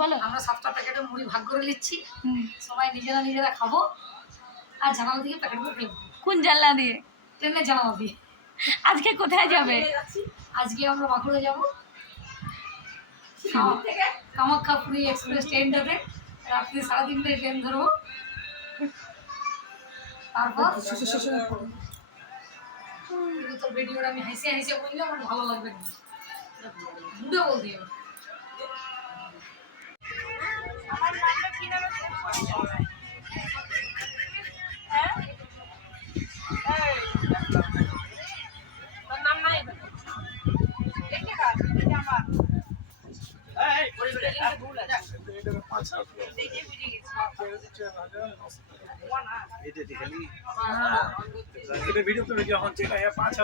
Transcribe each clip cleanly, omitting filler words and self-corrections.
বলো। আমরা 7টা প্যাকেটে মুড়ি ভাগ করে নিচ্ছি, সবাই নিজেরা খাবো আর জানালা দিকে প্যাকেট করে ফেলবো। কোন জানলা দিয়ে? ট্রেনের জানালা দিয়ে। আজকে কোথায় যাবে? আজকে আমরা বাঁকুড়া যাবো, কামাখ্যা পুরী এক্সপ্রেস ট্রেনটাতে রাত্রি 3:30টায় ট্রেন ধরবো, তারপর তোর ভিডিওটা আমি হেসে হেসে বললে আমার ভালো লাগবে না, ঘুরে বলতে হবে। ভিডিও করে যখন চেকা 5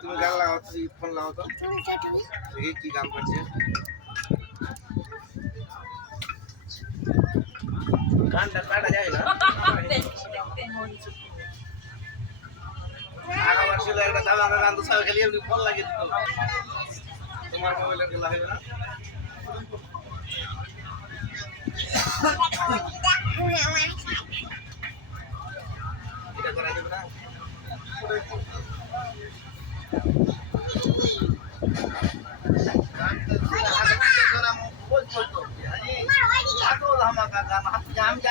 তুমি গান লাগাও, তুমি ফোন লাগাও তো দেখি কি গান করছে। গানটা কাটা যায় না, আবার ছিল একটা দাদা গান তো সবাই খালি এমনি ফোন লাগিয়ে দিত, তোমার মোবাইলে গেলা হবে না। এটা করা যাবে না। আমি